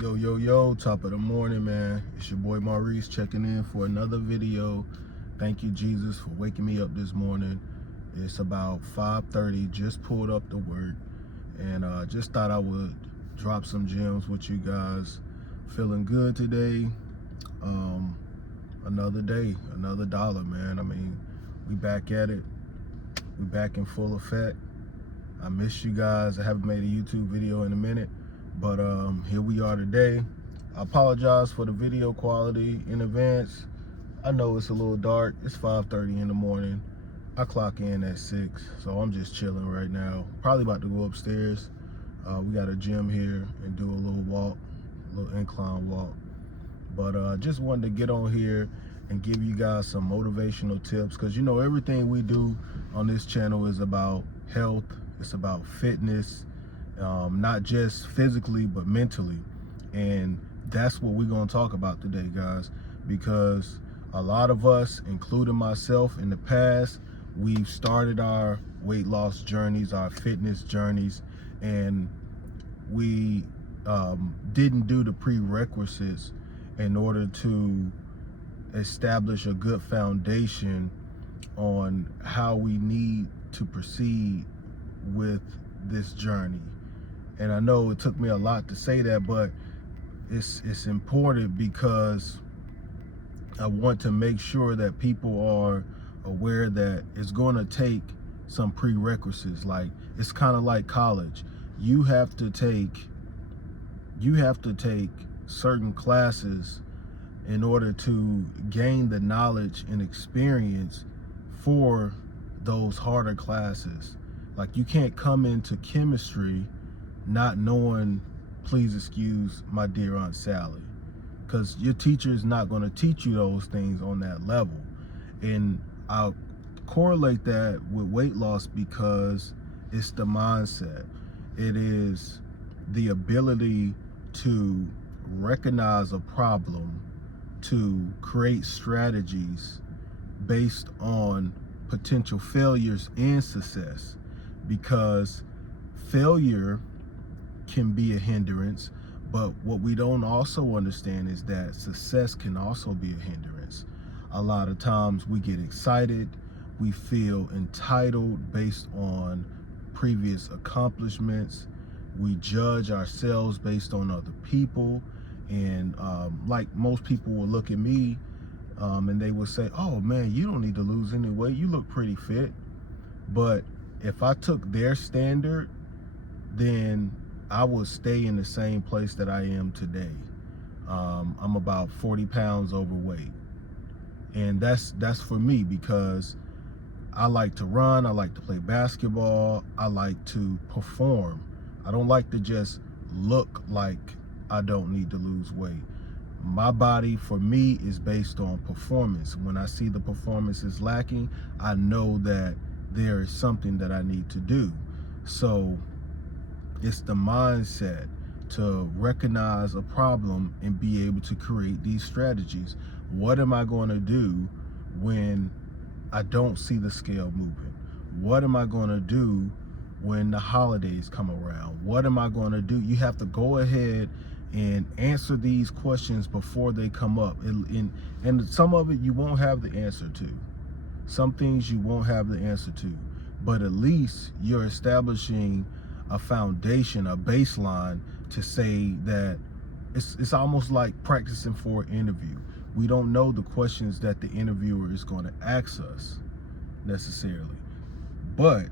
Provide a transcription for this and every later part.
Yo, top of the morning, man. It's your boy Maurice checking in for another video. Thank you, Jesus, for waking me up this morning. It's about 5:30, just pulled up to work, and just thought I would drop some gems with you guys. Feeling good today. Another day, another dollar, man. I mean, we back at it. We back in full effect. I miss you guys. I haven't made a YouTube video in a minute, but here we are today. I apologize for the video quality in advance. I know it's a little dark. It's 5:30 in the morning. I clock in at 6, so I'm just chilling right now. Probably about to go upstairs. We got a gym here and do a little walk, a little incline walk. But just wanted to get on here and give you guys some motivational tips, because you know everything we do on this channel is about health. It's about fitness, not just physically but mentally, and that's what we're going to talk about today, guys, because a lot of us, including myself in the past, we've started our weight loss journeys, our fitness journeys, and we didn't do the prerequisites in order to establish a good foundation on how we need to proceed with this journey. And I know it took me a lot to say that, but it's important because I want to make sure that people are aware that it's going to take some prerequisites. Like, it's kind of like college. You have to take certain classes in order to gain the knowledge and experience for those harder classes. Like, you can't come into chemistry not knowing, please excuse my dear Aunt Sally, because your teacher is not going to teach you those things on that level. And I'll correlate that with weight loss because it's the mindset. It is the ability to recognize a problem, to create strategies based on potential failures and success, because failure can be a hindrance, but what we don't also understand is that success can also be a hindrance. A lot of times we get excited, we feel entitled based on previous accomplishments, we judge ourselves based on other people, and like most people will look at me and they will say, oh man, you don't need to lose any weight, you look pretty fit. But if I took their standard, then I would stay in the same place that I am today. I'm about 40 pounds overweight, and that's for me because I like to run, I like to play basketball, I like to perform. I don't like to just look like I don't need to lose weight. My body, for me, is based on performance. When I see the performance is lacking, I know that there is something that I need to do. So it's the mindset to recognize a problem and be able to create these strategies. What am I going to do when I don't see the scale moving? What am I going to do when the holidays come around? What am I going to do? You have to go ahead and answer these questions before they come up. And some of it you won't have the answer to. Some things you won't have the answer to. But at least you're establishing a foundation, a baseline to say that it's almost like practicing for an interview. We don't know the questions that the interviewer is going to ask us necessarily, but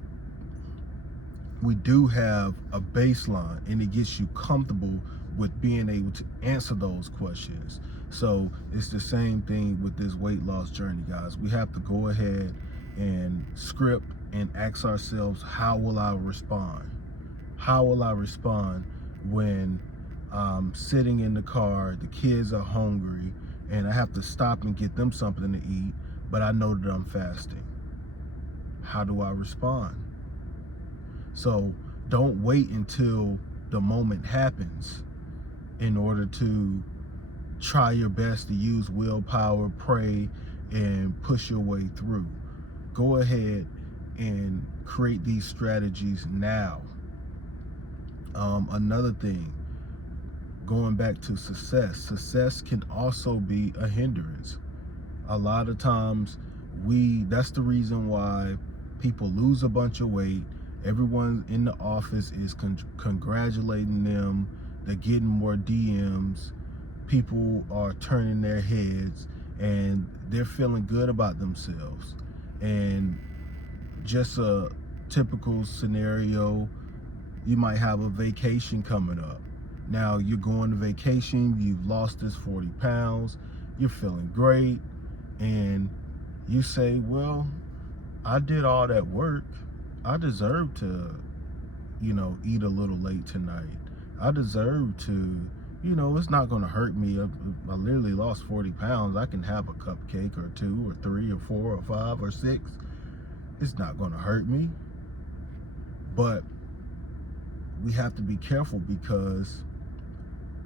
we do have a baseline, and it gets you comfortable with being able to answer those questions. So it's the same thing with this weight loss journey, guys. We have to go ahead and script and ask ourselves, how will I respond? How will I respond when I'm sitting in the car, the kids are hungry, and I have to stop and get them something to eat, but I know that I'm fasting? How do I respond? So don't wait until the moment happens in order to try your best to use willpower, pray, and push your way through. Go ahead and create these strategies now. Another thing, going back to success can also be a hindrance. A lot of times that's the reason why people lose a bunch of weight. Everyone in the office is congratulating them. They're getting more DMs. People are turning their heads and they're feeling good about themselves. And just a typical scenario, you might have a vacation coming up. Now you're going to vacation, you've lost this 40 pounds, you're feeling great, and you say, well, I did all that work. I deserve to, eat a little late tonight. I deserve to, it's not going to hurt me. I literally lost 40 pounds. I can have a cupcake or 2 or 3 or 4 or 5 or 6. It's not going to hurt me. But we have to be careful, because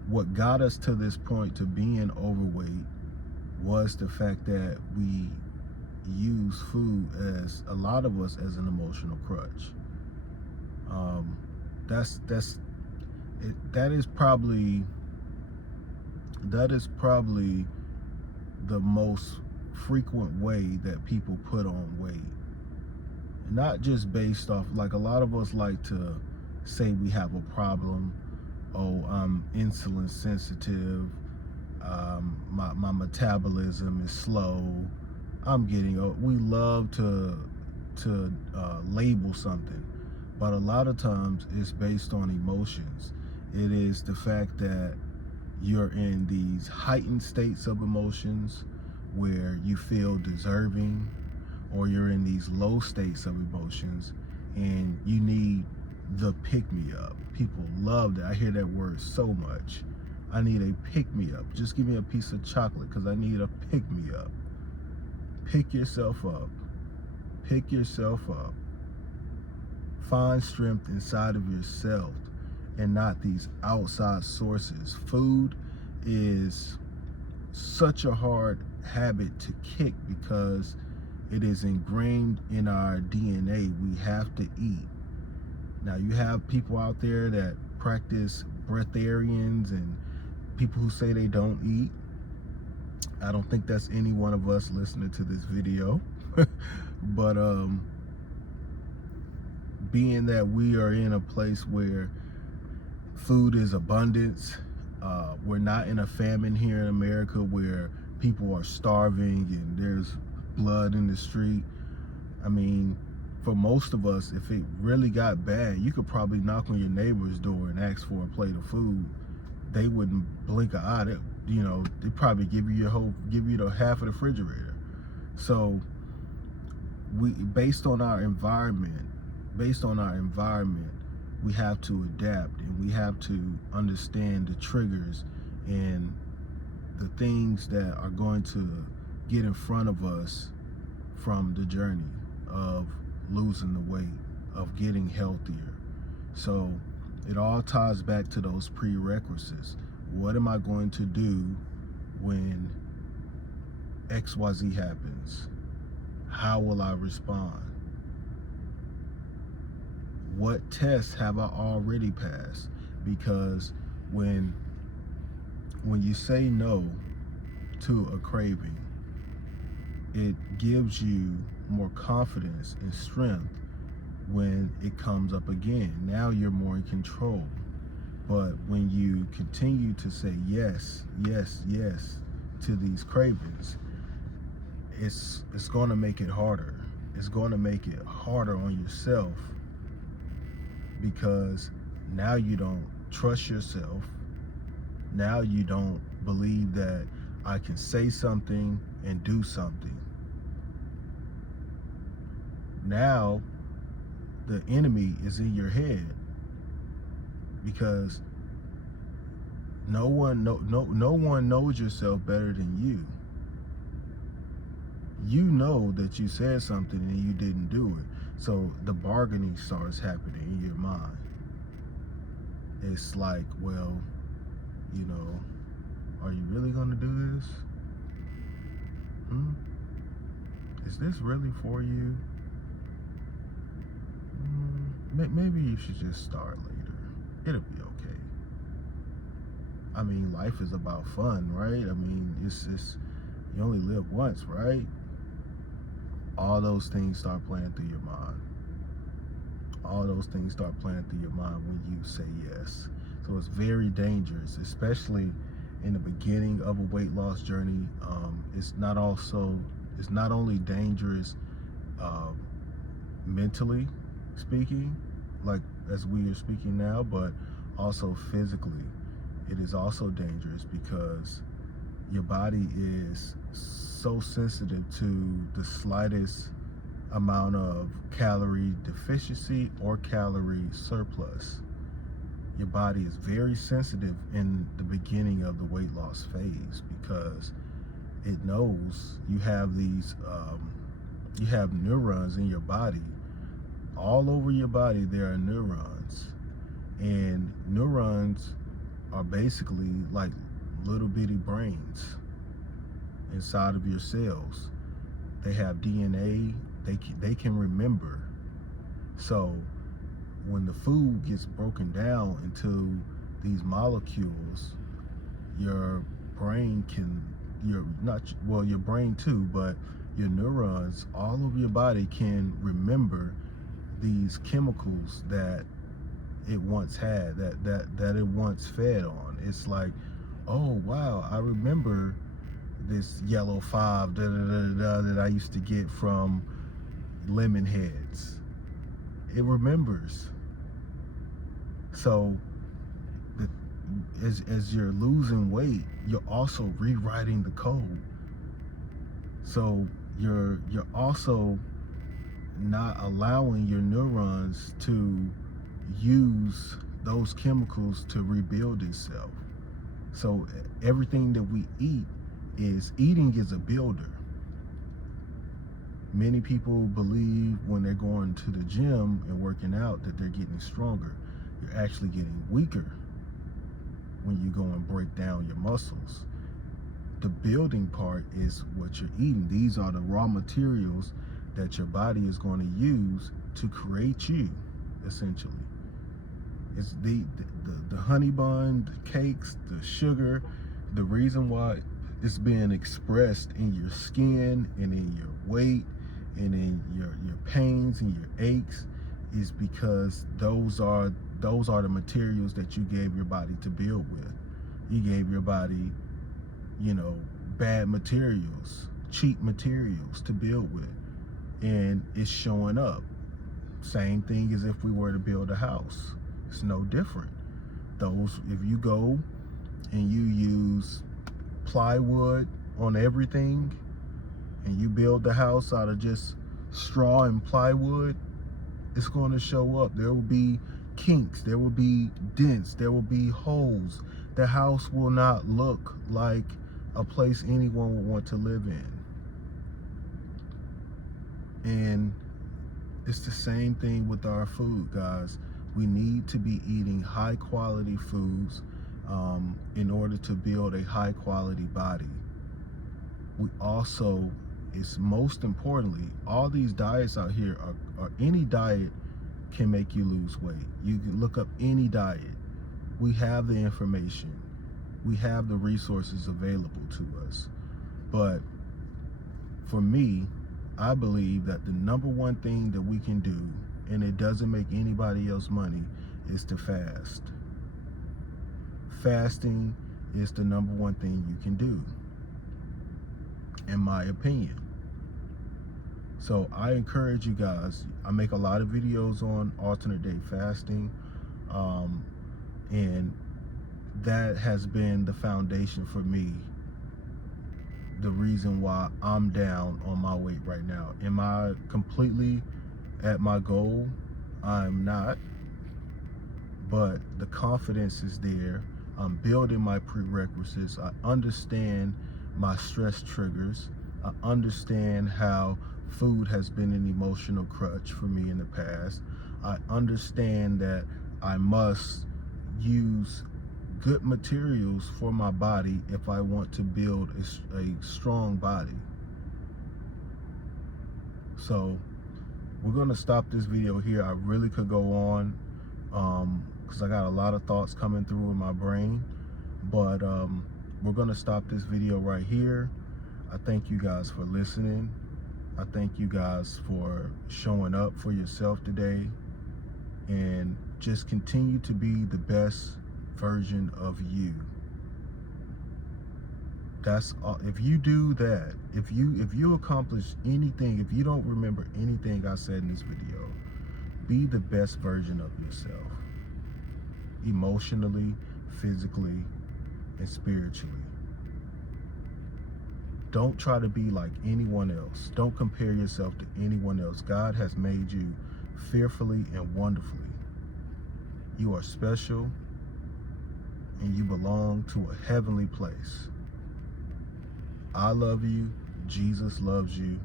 what got us to this point to being overweight was the fact that we use food, as a lot of us, as an emotional crutch. That is probably the most frequent way that people put on weight. Not just based off, like, a lot of us like to say we have a problem. Oh, I'm insulin sensitive. My metabolism is slow. We love to label something, but a lot of times it's based on emotions. It is the fact that you're in these heightened states of emotions where you feel deserving, or you're in these low states of emotions and you need the pick-me-up. People love that. I hear that word so much. I need a pick-me-up. Just give me a piece of chocolate because I need a pick-me-up. Pick yourself up. Pick yourself up. Find strength inside of yourself and not these outside sources. Food is such a hard habit to kick because it is ingrained in our DNA. We have to eat. Now, you have people out there that practice breatharians and people who say they don't eat. I don't think that's any one of us listening to this video. But being that we are in a place where food is abundance, we're not in a famine here in America where people are starving and there's blood in the street. I mean, for most of us, if it really got bad, you could probably knock on your neighbor's door and ask for a plate of food. They wouldn't blink an eye. They'd probably give you the half of the refrigerator. So based on our environment, we have to adapt, and we have to understand the triggers and the things that are going to get in front of us from the journey of losing the weight, of getting healthier. So it all ties back to those prerequisites. What am I going to do when XYZ happens? How will I respond? What tests have I already passed? Because when you say no to a craving, it gives you more confidence and strength when it comes up again. Now you're more in control. But when you continue to say yes, yes, yes to these cravings, it's going to make it harder. It's going to make it harder on yourself, because now you don't trust yourself. Now you don't believe that I can say something and do something. Now the enemy is in your head, because no one knows yourself better than you. You know that you said something and you didn't do it. So the bargaining starts happening in your mind. It's like, well, are you really going to do this? Is this really for you? Maybe you should just start later. It'll be okay. I mean, life is about fun, right? I mean, it's you only live once, right? All those things start playing through your mind. All those things start playing through your mind when you say yes. So it's very dangerous, especially in the beginning of a weight loss journey. It's not only dangerous uh, mentally speaking, like as we are speaking now, but also physically. It is also dangerous because your body is so sensitive to the slightest amount of calorie deficiency or calorie surplus. Your body is very sensitive in the beginning of the weight loss phase because it knows you have you have neurons in your body. All over your body there are neurons, and neurons are basically like little bitty brains inside of your cells. They have DNA. They can remember. So when the food gets broken down into these molecules, your brain can, your brain too, but your neurons all over your body can remember these chemicals that it once had, that it once fed on. It's like, oh wow, I remember this yellow 5 that I used to get from lemon heads. It remembers. So as you're losing weight, you're also rewriting the code. So you're also not allowing your neurons to use those chemicals to rebuild itself. So everything that we eating is a builder. Many people believe when they're going to the gym and working out that they're getting stronger. You're actually getting weaker when you go and break down your muscles. The building part is what you're eating. These are the raw materials that your body is going to use to create you, essentially. It's the honey bun, the cakes, the sugar. The reason why it's being expressed in your skin and in your weight and in your pains and your aches is because those are the materials that you gave your body to build with. You gave your body, bad materials, cheap materials to build with, and it's showing up. Same thing as if we were to build a house. It's no different. If you go and you use plywood on everything and you build the house out of just straw and plywood, it's going to show up. There will be kinks, there will be dents, there will be holes. The house will not look like a place anyone would want to live in. And it's the same thing with our food, guys. We need to be eating high quality foods in order to build a high quality body. We also, it's most importantly, all these diets out here are any diet can make you lose weight. You can look up any diet. We have the information. We have the resources available to us. But for me, I believe that the number one thing that we can do, and it doesn't make anybody else money, is to fast. Fasting is the number one thing you can do, in my opinion. So I encourage you guys. I make a lot of videos on alternate day fasting, and that has been the foundation for me. The reason why I'm down on my weight right now. Am I completely at my goal? I'm not, but the confidence is there. I'm building my prerequisites. I understand my stress triggers. I understand how food has been an emotional crutch for me in the past. I understand that I must use good materials for my body if I want to build a strong body. So we're going to stop this video here. I really could go on because I got a lot of thoughts coming through in my brain, But we're going to stop this video right here. I thank you guys for listening. I thank you guys for showing up for yourself today, and just continue to be the best version of you. That's all. If you do that, if you accomplish anything, if you don't remember anything I said in this video, be the best version of yourself, emotionally, physically, and spiritually. Don't try to be like anyone else. Don't compare yourself to anyone else. God has made you fearfully and wonderfully. You are special, and you belong to a heavenly place. I love you, Jesus loves you,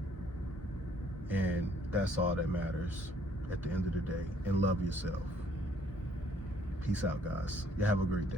and that's all that matters at the end of the day. And love yourself. Peace out, guys. You have a great day.